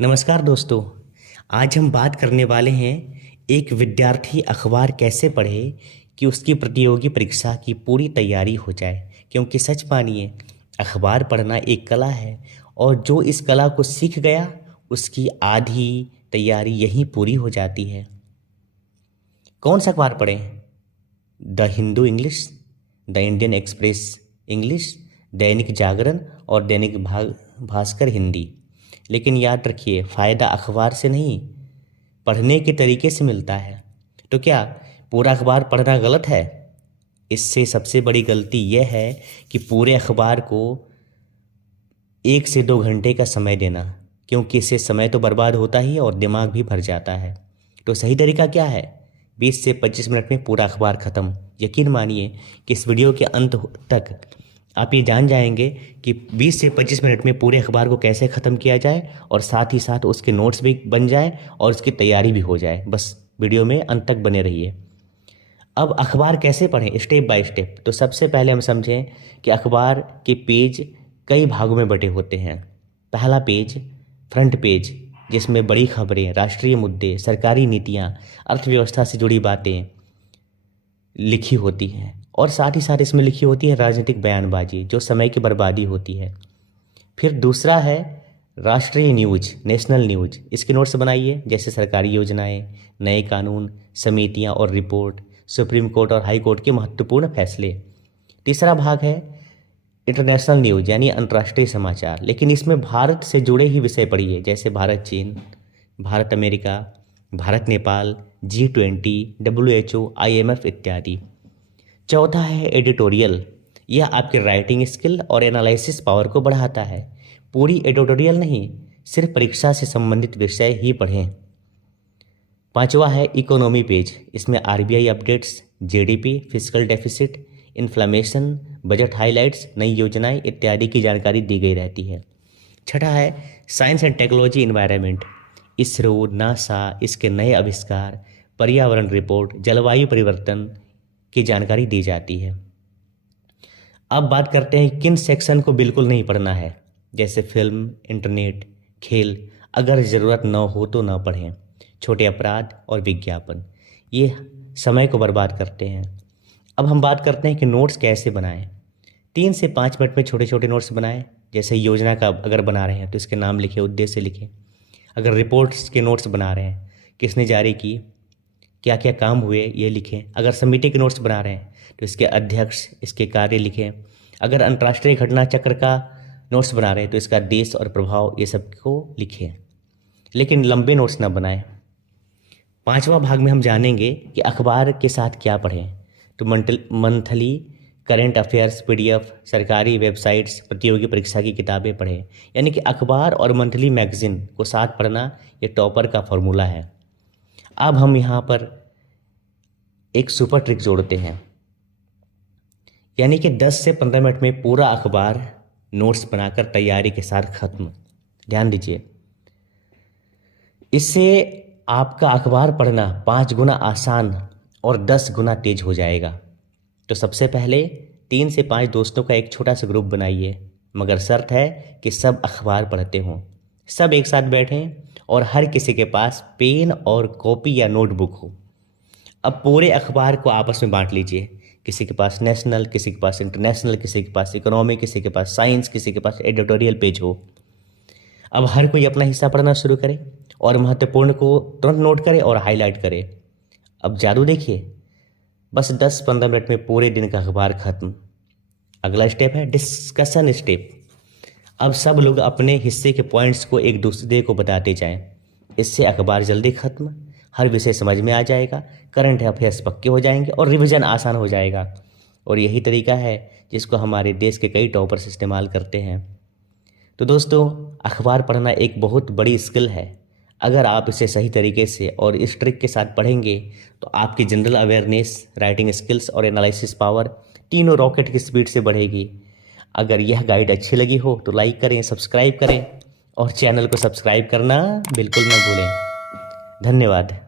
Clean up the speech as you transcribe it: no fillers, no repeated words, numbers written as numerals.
नमस्कार दोस्तों। आज हम बात करने वाले हैं एक विद्यार्थी अखबार कैसे पढ़े कि उसकी प्रतियोगी परीक्षा की पूरी तैयारी हो जाए। क्योंकि सच मानिए, अखबार पढ़ना एक कला है और जो इस कला को सीख गया उसकी आधी तैयारी यहीं पूरी हो जाती है। कौन सा अखबार पढ़ें? The Hindu English, the Indian express English, Dainik Jagran और दैनिक भास्कर हिंदी। लेकिन याद रखिए, फ़ायदा अखबार से नहीं, पढ़ने के तरीके से मिलता है। तो क्या पूरा अखबार पढ़ना गलत है? इससे सबसे बड़ी गलती यह है कि पूरे अखबार को 1 से 2 घंटे का समय देना, क्योंकि इससे समय तो बर्बाद होता ही और दिमाग भी भर जाता है। तो सही तरीका क्या है? 20 से 25 मिनट में पूरा अखबार ख़त्म। यकीन मानिए कि इस वीडियो के अंत तक आप ये जान जाएंगे कि 20 से 25 मिनट में पूरे अखबार को कैसे ख़त्म किया जाए और साथ ही साथ उसके नोट्स भी बन जाए और उसकी तैयारी भी हो जाए। बस वीडियो में अंत तक बने रहिए। अब अखबार कैसे पढ़ें, स्टेप बाय स्टेप। तो सबसे पहले हम समझें कि अखबार के पेज कई भागों में बटे होते हैं। पहला पेज फ्रंट पेज, जिसमें बड़ी खबरें, राष्ट्रीय मुद्दे, सरकारी नीतियाँ, अर्थव्यवस्था से जुड़ी बातें लिखी होती हैं और साथ ही साथ इसमें लिखी होती है राजनीतिक बयानबाजी, जो समय की बर्बादी होती है। फिर दूसरा है राष्ट्रीय न्यूज, नेशनल न्यूज। इसके नोट्स बनाइए, जैसे सरकारी योजनाएं, नए कानून, समितियां और रिपोर्ट, सुप्रीम कोर्ट और हाई कोर्ट के महत्वपूर्ण फैसले। तीसरा भाग है इंटरनेशनल न्यूज, यानी अंतर्राष्ट्रीय समाचार, लेकिन इसमें भारत से जुड़े ही विषय पढ़िए, जैसे भारत चीन, Bharat America, Bharat Nepal, G20, WHO, IMF इत्यादि। चौथा है एडिटोरियल। यह आपके राइटिंग स्किल और एनालिसिस पावर को बढ़ाता है। पूरी एडिटोरियल नहीं, सिर्फ परीक्षा से संबंधित विषय ही पढ़ें। पांचवा है इकोनॉमी पेज। इसमें RBI updates, GDP, physical deficit, inflammation, budget highlights, नई योजनाएं इत्यादि की जानकारी दी गई रहती है। छठा है science and technology environment. ISRO, NASA, इसके नए आविष्कार, पर्यावरण रिपोर्ट, जलवायु परिवर्तन की जानकारी दी जाती है। अब बात करते हैं किन सेक्शन को बिल्कुल नहीं पढ़ना है, जैसे फिल्म, इंटरनेट, खेल। अगर ज़रूरत न हो तो न पढ़ें। छोटे अपराध और विज्ञापन, ये समय को बर्बाद करते हैं। अब हम बात करते हैं कि नोट्स कैसे बनाएं। 3 से 5 मिनट में छोटे छोटे नोट्स बनाएं। जैसे योजना का अगर बना रहे हैं तो इसके नाम लिखें, उद्देश्य लिखें। अगर रिपोर्ट्स के नोट्स बना रहे हैं, किसने जारी की, क्या क्या काम हुए, ये लिखें। अगर समिति के नोट्स बना रहे हैं तो इसके अध्यक्ष, इसके कार्य लिखें। अगर अंतर्राष्ट्रीय घटना चक्र का नोट्स बना रहे हैं तो इसका देश और प्रभाव, ये सब को लिखें। लेकिन लंबे नोट्स ना बनाएं। 5वां भाग में हम जानेंगे कि अखबार के साथ क्या पढ़ें। तो मंथली करंट अफेयर्स PDF, सरकारी वेबसाइट्स, प्रतियोगी परीक्षा की किताबें पढ़ें। यानी कि अखबार और मंथली मैगजीन को साथ पढ़ना, ये टॉपर का फॉर्मूला है। अब हम यहाँ पर एक सुपर ट्रिक जोड़ते हैं, यानी कि 10 से 15 मिनट में पूरा अखबार नोट्स बनाकर तैयारी के साथ खत्म। ध्यान दीजिए, इससे आपका अखबार पढ़ना 5 गुना आसान और 10 गुना तेज हो जाएगा। तो सबसे पहले 3 से 5 दोस्तों का एक छोटा सा ग्रुप बनाइए, मगर शर्त है कि सब अखबार पढ़ते हों। सब एक साथ बैठें और हर किसी के पास पेन और कॉपी या नोटबुक हो। अब पूरे अखबार को आपस में बांट लीजिए। किसी के पास नेशनल, किसी के पास इंटरनेशनल, किसी के पास इकोनॉमी, किसी के पास साइंस, किसी के पास एडिटोरियल पेज हो। अब हर कोई अपना हिस्सा पढ़ना शुरू करे और महत्वपूर्ण को तुरंत नोट करे और हाईलाइट करे। अब जादू देखिए, बस 10-15 मिनट में पूरे दिन का अखबार खत्म। अगला स्टेप है डिस्कशन स्टेप। अब सब लोग अपने हिस्से के पॉइंट्स को एक दूसरे को बताते जाएं। इससे अखबार जल्दी खत्म, हर विषय समझ में आ जाएगा, करंट अफेयर्स पक्के हो जाएंगे और रिवीजन आसान हो जाएगा। और यही तरीका है जिसको हमारे देश के कई टॉपर्स इस्तेमाल करते हैं। तो दोस्तों, अखबार पढ़ना एक बहुत बड़ी स्किल है। अगर आप इसे सही तरीके से और इस ट्रिक के साथ पढ़ेंगे तो आपकी जनरल अवेयरनेस, राइटिंग स्किल्स और एनालिसिस पावर तीनों रॉकेट की स्पीड से बढ़ेगी। अगर यह गाइड अच्छी लगी हो तो लाइक करें, सब्सक्राइब करें और चैनल को सब्सक्राइब करना बिल्कुल ना भूलें। धन्यवाद।